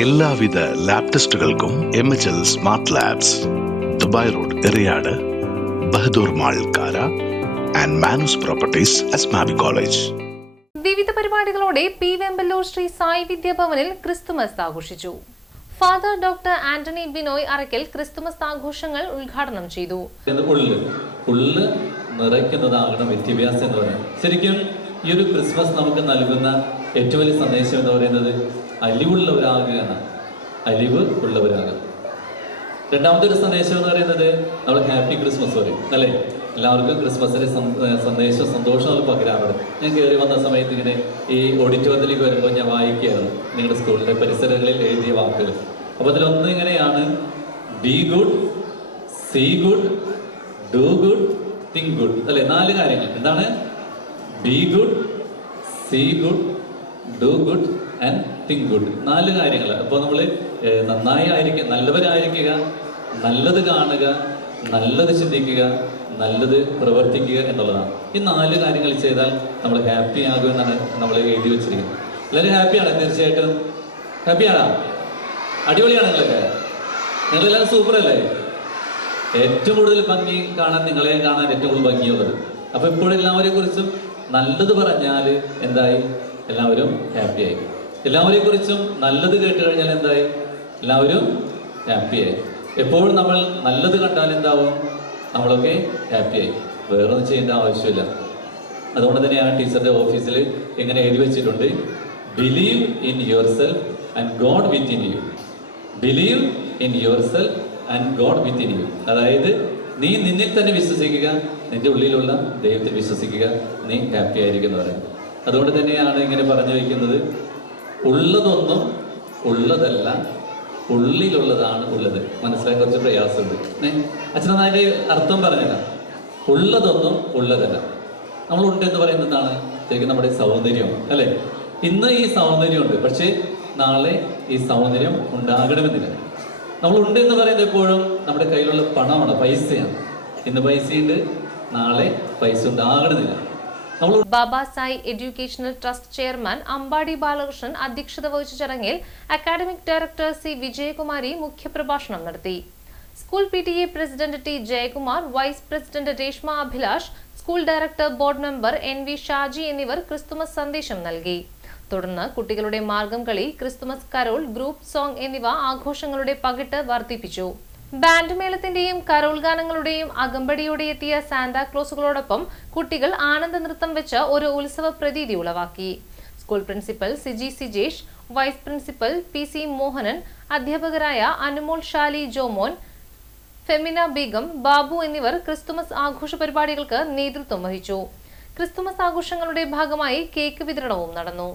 എല്ലാവിധ lab ടെസ്റ്റുകൾക്കും M H L smart labs Dubai road Eriyad Bahadur mall Kara and Manus properties Asmabi college വിവിധ പരിപാടികളോടെ P Vemballur Shri Sai വിദ്യാഭവനിൽ Christmas ആഘോഷിച്ചു. Father doctor Antony Binoy Arakkal Christmas ആഘോഷങ്ങൾ ഉദ്ഘാടനം ചെയ്തു. ഉള്ള് നിറയ്ക്കുന്നതാകണം വിദ്യാഭ്യാസം എന്ന് പറയുന്നത് ശരിക്കും ഈ ഒരു ക്രിസ്മസ് നമുക്ക് നൽകുന്ന ഏറ്റവും വലിയ സന്ദേശം എന്ന് പറയുന്നത്? അലിവുള്ളവരാകുക എന്നാണ്. അലിവ് ഉള്ളവരാകുക. രണ്ടാമത്തെ ഒരു സന്ദേശം എന്ന് പറയുന്നത് നമ്മൾ ഹാപ്പി ക്രിസ്മസ് പറയും അല്ലേ? എല്ലാവർക്കും ക്രിസ്മസിന്റെ സന്ദേശം സന്തോഷം നമ്മൾ പകരാറുണ്ട് ഞാൻ കയറി വന്ന സമയത്ത് ഇങ്ങനെ ഈ ഓഡിറ്റോറിയത്തിലേക്ക് വരുമ്പോൾ ഞാൻ വായിക്കുകയായിരുന്നു നിങ്ങളുടെ സ്കൂളിലെ പരിസരങ്ങളിൽ എഴുതിയ വാക്കുകൾ. അപ്പോൾ അതിലൊന്ന് ഇങ്ങനെയാണ്. Be good see good do good think good. അല്ലെ? നാല് കാര്യങ്ങൾ. എന്താണ്? Be good see good do good and think good നാല് കാര്യങ്ങൾ. അപ്പോൾ നമ്മൾ നന്നായി ആയിരിക്കുക നല്ലവരായിരിക്കുക നല്ലത് കാണുക നല്ലത് ചിന്തിക്കുക നല്ലത് പ്രവർത്തിക്കുക എന്നുള്ളതാണ്. ഈ നാല് കാര്യങ്ങൾ ചെയ്താൽ നമ്മൾ ഹാപ്പി ആകുമെന്നാണ് നമ്മൾ എഴുതി വെച്ചിരിക്കുന്നത്. എല്ലാവരും ഹാപ്പിയാണ് തീർച്ചയായിട്ടും. ഹാപ്പിയാണോ അടിപൊളിയാണ് നിങ്ങളൊക്കെ. നിങ്ങളെല്ലാവരും സൂപ്പർ അല്ലേ ഏറ്റവും കൂടുതൽ ഭംഗി കാണാൻ നിങ്ങളെ കാണാൻ ഏറ്റവും കൂടുതൽ ഭംഗിയുള്ളത്. അപ്പൊ ഇപ്പോഴെല്ലാവരെ കുറിച്ചും നല്ലത് പറഞ്ഞാൽ എന്തായി? എല്ലാവരും ഹാപ്പിയായി എല്ലാവരെ കുറിച്ചും നല്ലത് കേട്ട് കഴിഞ്ഞാൽ എന്തായി? എല്ലാവരും ഹാപ്പിയായി എപ്പോഴും നമ്മൾ നല്ലത് കണ്ടാൽ എന്താവും? നമ്മളൊക്കെ ഹാപ്പിയായി വേറൊന്നും ചെയ്യേണ്ട ആവശ്യമില്ല. അതുകൊണ്ട് ആ ടീച്ചറുടെ ഓഫീസിൽ ഇങ്ങനെ എഴുതി വെച്ചിട്ടുണ്ട്. Believe in yourself and God within you believe in yourself and God within you അതായത് നീ നിന്നിൽ തന്നെ വിശ്വസിക്കുക നിന്റെ ഉള്ളിലുള്ള ദൈവത്തിൽ വിശ്വസിക്കുക നീ ഹാപ്പി ആയിരിക്കുന്നവരാണ്. അതുകൊണ്ട് തന്നെയാണ് ഇങ്ങനെ പറഞ്ഞു വയ്ക്കുന്നത് ഉള്ളതൊന്നും ഉള്ളതല്ല ഉള്ളിലുള്ളതാണ് ഉള്ളത്. മനസ്സിലാക്കാൻ കുറച്ച് പ്രയാസമുണ്ട്. ഏ അർത്ഥം പറഞ്ഞില്ല. ഉള്ളതൊന്നും ഉള്ളതല്ല. നമ്മൾ ഉണ്ട് എന്ന് പറയുന്നത് എന്താണ്? ശരിക്കും നമ്മുടെ സൗന്ദര്യം അല്ലേ? ഇന്ന് ഈ സൗന്ദര്യമുണ്ട് പക്ഷേ നാളെ ഈ സൗന്ദര്യം ഉണ്ടാകണമെന്നില്ല. നമ്മൾ ഉണ്ട് എന്ന് പറയുന്നത് എപ്പോഴും നമ്മുടെ കയ്യിലുള്ള പണമാണ് പൈസയാണ്. ഇന്ന് പൈസയുണ്ട് നാളെ പൈസ ഉണ്ടാകണമെന്നില്ല. നമ്മൾ Baba Sai educational trust chairman Ambadi Balakrishnan അധ്യക്ഷത വഹിച്ച ചടങ്ങിൽ അക്കാഡമിക് ഡയറക്ടർ സി വിജയകുമാരി മുഖ്യപ്രഭാഷണം നടത്തി. School P T A president T Jayakumar vice president Reshma Abhilash school director board member N V Shaji എന്നിവർ ക്രിസ്തുമസ് സന്ദേശം നൽകി. തുടർന്ന് കുട്ടികളുടെ മാർഗം കളി ക്രിസ്തുമസ് കരോൾ ഗ്രൂപ്പ് സോങ് എന്നിവ ആഘോഷങ്ങളുടെ പകിട്ട് വർദ്ധിപ്പിച്ചു. ബാൻഡ് മേളത്തിന്റെയും കരോൾ ഗാനങ്ങളുടെയും അകമ്പടിയോടെ എത്തിയ സാന്താക്ലോസുകളോടൊപ്പം കുട്ടികൾ ആനന്ദ നൃത്തം വെച്ച് ഒരു ഉത്സവ പ്രതീതി ഉളവാക്കി. School principal Siji Sijesh vice principal P C Mohanan അധ്യാപകരായ അനുമോൾ ഷാലി ജോമോൻ ഫെമിന ബീഗം ബാബു എന്നിവർ ക്രിസ്തുമസ് ആഘോഷ പരിപാടികൾക്ക് നേതൃത്വം വഹിച്ചു. ക്രിസ്തുമസ് ആഘോഷങ്ങളുടെ ഭാഗമായി കേക്ക് വിതരണവും നടന്നു.